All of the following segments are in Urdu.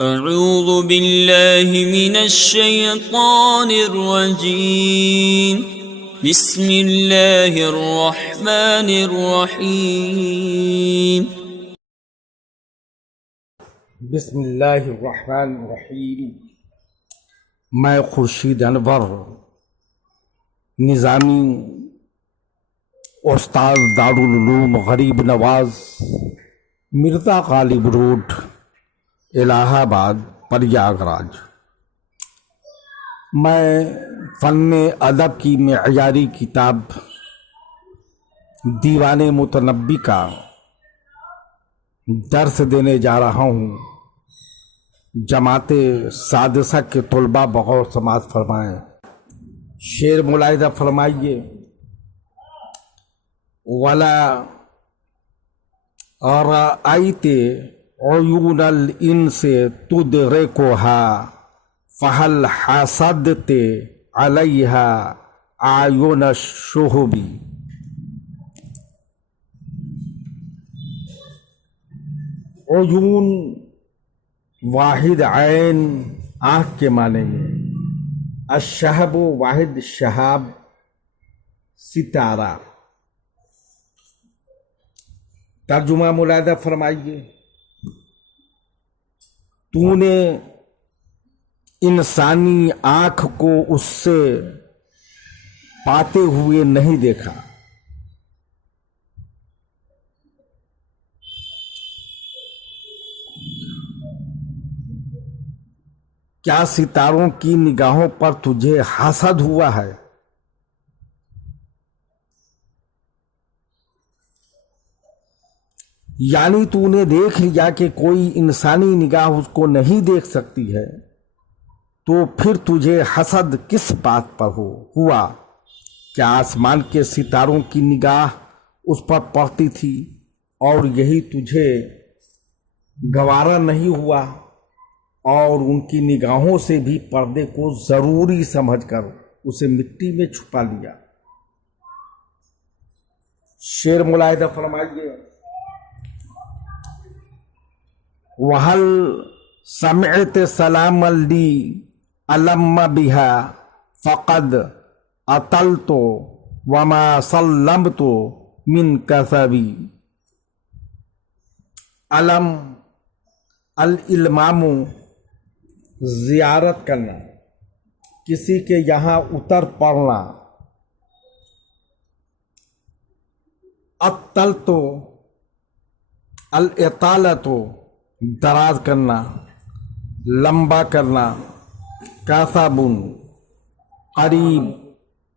اعوذ باللہ من الشیطان الرجیم بسم اللہ الرحمن الرحیم بسم اللہ الرحمن الرحیم۔ میں خورشید انور نظامی استاد دارالعلوم غریب نواز مرزا غالب روڈ الہ آباد پریاگراج، میں فن ادب کی معیاری کتاب دیوان متنبی کا درس دینے جا رہا ہوں۔ جماعت سادسہ کے طلباء بغور سماعت فرمائیں۔ شعر ملاحظہ فرمائیے۔ وَلَا رَأَيْتَ عُيُونَ الْإِنسِ تُدْرِكُهَا فَهَلْ حَسَدْتَ عَلَيْهَا أَعْيُنَ الشُّهُبِ۔ عیون واحد عین آنکھ کے معنی میں، الشہب واحد شہاب ستارہ۔ ترجمہ ملاحظہ فرمائیے۔ تو نے انسانی آنکھ کو اس سے پاتے ہوئے نہیں دیکھا، کیا ستاروں کی نگاہوں پر تجھے حسد ہوا ہے؟ یعنی تو نے دیکھ لیا کہ کوئی انسانی نگاہ اس کو نہیں دیکھ سکتی ہے، تو پھر تجھے حسد کس بات پر ہوا؟ کیا آسمان کے ستاروں کی نگاہ اس پر پڑتی تھی اور یہی تجھے گوارا نہیں ہوا اور ان کی نگاہوں سے بھی پردے کو ضروری سمجھ کر اسے مٹی میں چھپا لیا؟ شعر ملاحظہ فرمائیے۔ وَهَلْ سَمِعْتَ سَلَامًا لِّي أَلَمَّ بِهَا فَقَدْ أَطَلْتُ وَمَا سَلَّمْتُ مِنْ كَثَبِي۔ علم الالمام زیارت کرنا، کسی کے یہاں اتر پڑنا۔ اطلت الاطالت دراز کرنا، لمبا کرنا۔ کاثب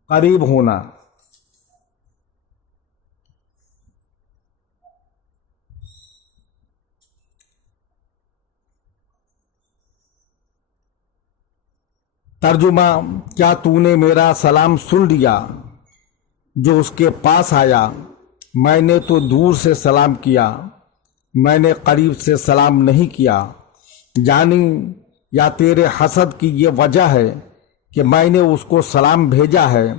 قریب ہونا۔ ترجمہ، کیا تو نے میرا سلام سن لیا جو اس کے پاس آیا؟ میں نے تو دور سے سلام کیا، میں نے قریب سے سلام نہیں کیا۔ یعنی یا تیرے حسد کی یہ وجہ ہے کہ میں نے اس کو سلام بھیجا ہے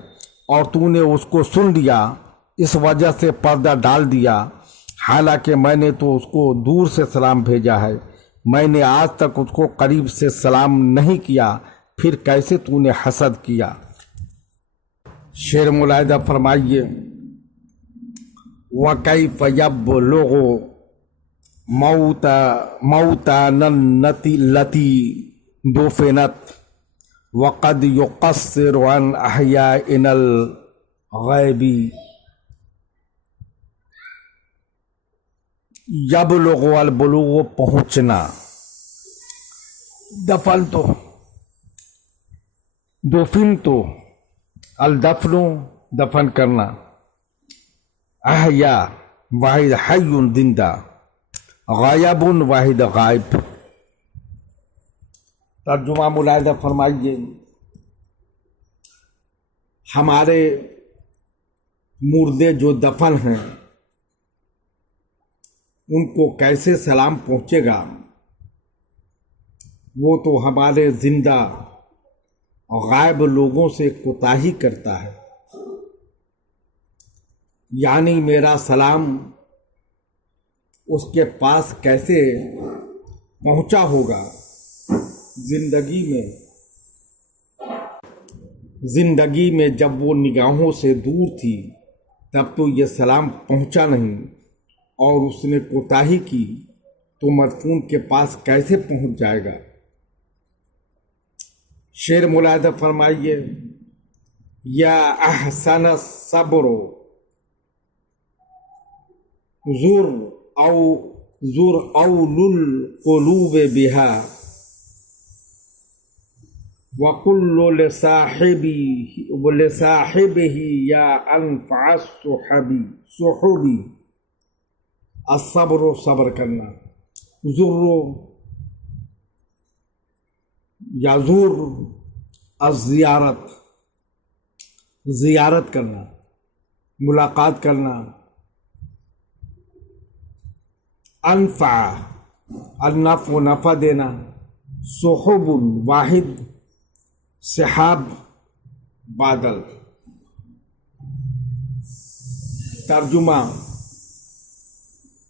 اور تو نے اس کو سن لیا، اس وجہ سے پردہ ڈال دیا، حالانکہ میں نے تو اس کو دور سے سلام بھیجا ہے، میں نے آج تک اس کو قریب سے سلام نہیں کیا، پھر کیسے تو نے حسد کیا؟ شعر ملاحظہ فرمائیے۔ وَكَيْفَ يَبْلُغُ مَوْتَانَ الَّتِي دُفِنَتْ وَقَدْ يُقَصِّرُ عَنْ أَحْيَائِنَا الْغَيْبِ۔ یبلغ البلوغ پہنچنا، دفن تو الدفن دفن کرنا، احیا واحد حی زندہ، غائب واحد غائب۔ ترجمہ ملاحظہ فرمائیے۔ ہمارے مردے جو دفن ہیں ان کو کیسے سلام پہنچے گا؟ وہ تو ہمارے زندہ غائب لوگوں سے کوتاہی کرتا ہے۔ یعنی میرا سلام اس کے پاس کیسے پہنچا ہوگا زندگی میں جب وہ نگاہوں سے دور تھی تب تو یہ سلام پہنچا نہیں، اور اس نے کوتاہی کی تو مدفون کے پاس کیسے پہنچ جائے گا؟ شعر ملاحظہ فرمائیے، یا احسن الصبر زر اول القلوب بها وقل لصاحبه یا انفع الصحبی الصبر، صبر کرنا، زور زیارت کرنا، ملاقات کرنا، انفع النفع، نفع دینا، صحب واحد، سحاب بادل۔ ترجمہ،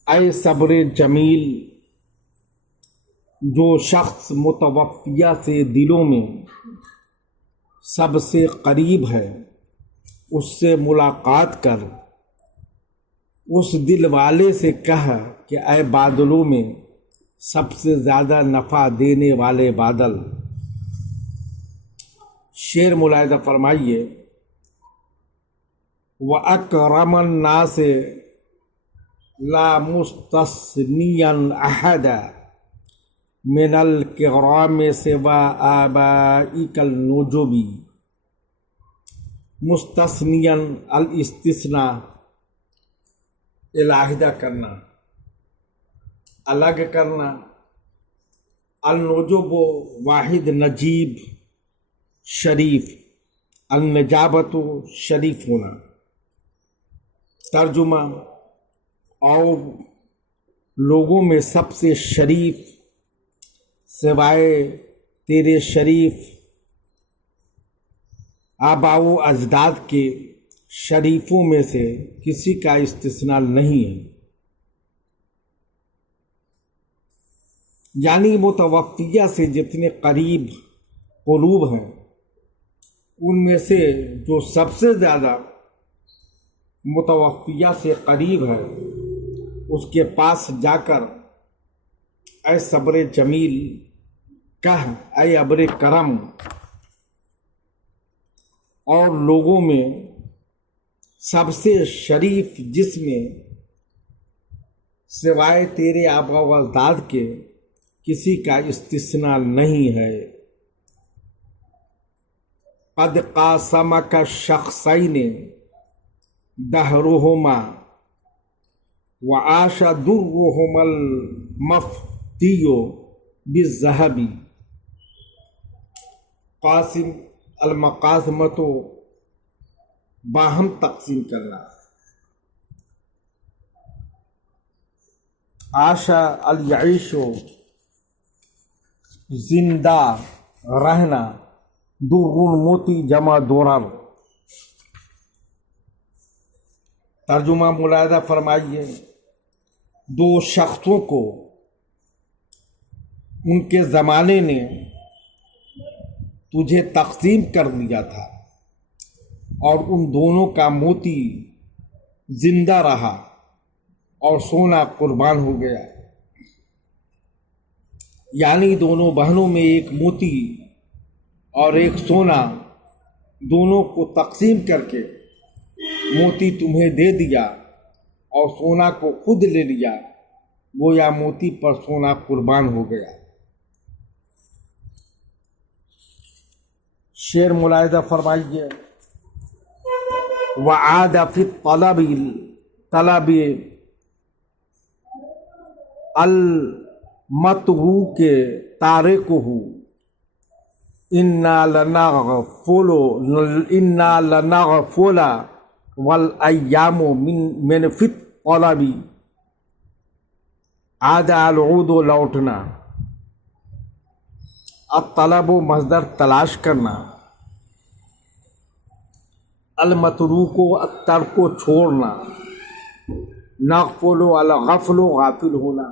اے صبر جمیل، جو شخص متوفیہ سے دلوں میں سب سے قریب ہے اس سے ملاقات کر، اس دل والے سے کہہ کہ اے بادلوں میں سب سے زیادہ نفع دینے والے بادل۔ شعر ملاحظہ فرمائیے، وَأَكْرَمَ النَّاسِ لَا مُسْتَثْنِيًا أَحَدًا مِنَ الْكِرَامِ سِوَى آبَائِكَ النُّجُبِ۔ مستثنیاً الاستثناء، علیحدہ کرنا، الگ کرنا، النجب واحد، نجیب شریف، النجابت شریف ہونا۔ ترجمہ، اور لوگوں میں سب سے شریف سوائے تیرے شریف آباء و اجداد کے شریفوں میں سے کسی کا استثناء نہیں ہے۔ یعنی متوفیہ سے جتنے قریب قلوب ہیں ان میں سے جو سب سے زیادہ متوفیہ سے قریب ہے اس کے پاس جا کر اے صبر جمیل کہہ، اے ابر کرم، اور لوگوں میں سب سے شریف جس میں سوائے تیرے آباء و اجداد کے کسی کا استثناء نہیں ہے۔ قد قاسمک شخصین دہرہما وعاش درہما المفتی بالذہب۔ قاسم، المقاسمت، باہم تقسیم کرنا، عاشا الیعیش، زندہ رہنا، در موتی جمع دوران۔ ترجمہ ملاحظہ فرمائیے، دو شخصوں کو ان کے زمانے نے تجھے تقسیم کر دیا تھا اور ان دونوں کا موتی زندہ رہا اور سونا قربان ہو گیا۔ یعنی دونوں بہنوں میں ایک موتی اور ایک سونا، دونوں کو تقسیم کر کے موتی تمہیں دے دیا اور سونا کو خود لے لیا، گویا موتی پر سونا قربان ہو گیا۔ شعر ملاحظہ فرمائیے، وعاد فی الطلب المتروک تارکہ انا لنغفل والایام من فی الطلب۔ عاد العود، لوٹنا، الطلب مصدر تلاش کرنا، المتروک الترک چھوڑنا، نغفل الغفل غافل ہونا۔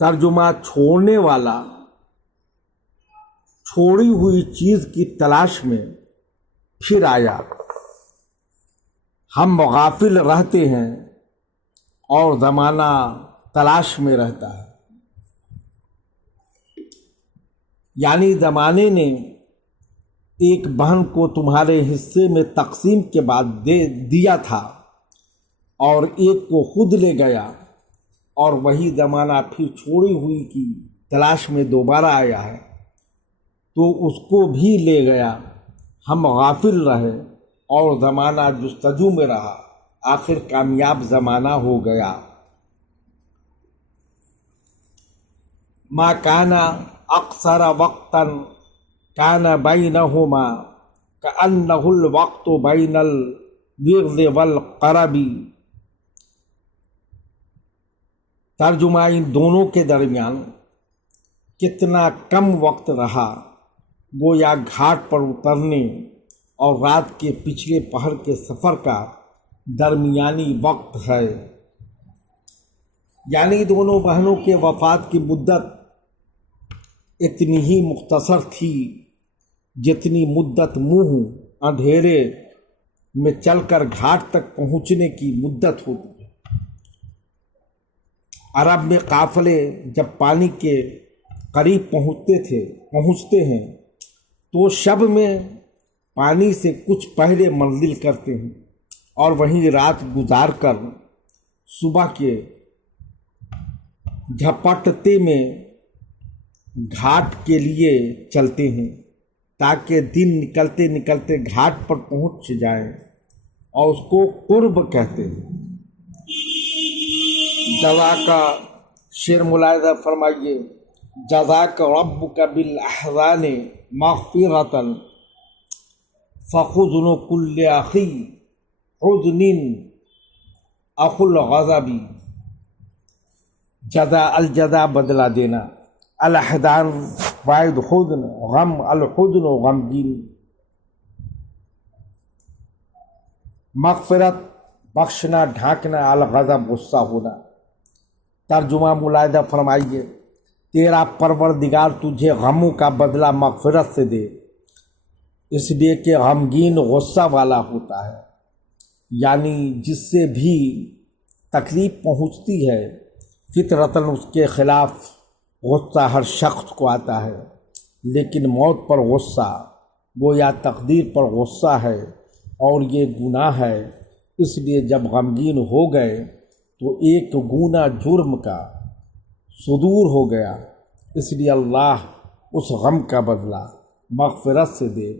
ترجمہ چھوڑنے والا چھوڑی ہوئی چیز کی تلاش میں پھر آیا۔ ہم غافل رہتے ہیں اور زمانہ تلاش میں رہتا ہے، یعنی زمانے نے ایک بہن کو تمہارے حصے میں تقسیم کے بعد دیا تھا اور ایک کو خود لے گیا، اور وہی زمانہ پھر چھوڑی ہوئی کی تلاش میں دوبارہ آیا ہے تو اس کو بھی لے گیا۔ ہم غافل رہے اور زمانہ جستجو میں رہا، آخر کامیاب زمانہ ہو گیا۔ ما کان اقصر وقتا کان بینہما کأنہ الوقت بین الوغد والقرب۔ ترجمہ ان دونوں کے درمیان کتنا کم وقت رہا، گویا گھاٹ پر اترنے اور رات کے پچھلے پہر کے سفر کا درمیانی وقت ہے۔ یعنی دونوں بہنوں کے وفات کی مدت اتنی ہی مختصر تھی جتنی مدت منہ اندھیرے میں چل کر گھاٹ تک پہنچنے کی مدت ہوتی ہے۔ عرب میں قافلے جب پانی کے قریب پہنچتے ہیں تو شب میں پانی سے کچھ پہلے منزل کرتے ہیں اور وہیں رات گزار کر صبح کے جھپٹتے میں گھاٹ کے لیے چلتے ہیں تاکہ دن نکلتے نکلتے گھاٹ پر پہنچ جائیں، اور اس کو قرب کہتے ہیں۔ جزاک شعر ملاحظہ فرمائیے، جزاک ربک بالاحزان مغفرۃ فحزن کل اخی حزن اخو الغضب۔ جزا الجزا بدلہ دینا، الاحزان واحد حزن، غم الحزن و غمگین، مغفرت بخشنا ڈھانکنا، الغضب غصہ ہونا۔ ترجمہ ملاحظہ فرمائیے، تیرا پروردگار تجھے غموں کا بدلہ مغفرت سے دے، اس لیے کہ غمگین غصہ والا ہوتا ہے، یعنی جس سے بھی تکلیف پہنچتی ہے فطرتاً اس کے خلاف غصہ ہر شخص کو آتا ہے، لیکن موت پر غصہ گویا تقدیر پر غصہ ہے اور یہ گناہ ہے۔ اس لیے جب غمگین ہو گئے تو ایک گناہ جرم کا صدور ہو گیا، اس لیے اللہ اس غم کا بدلہ مغفرت سے دے۔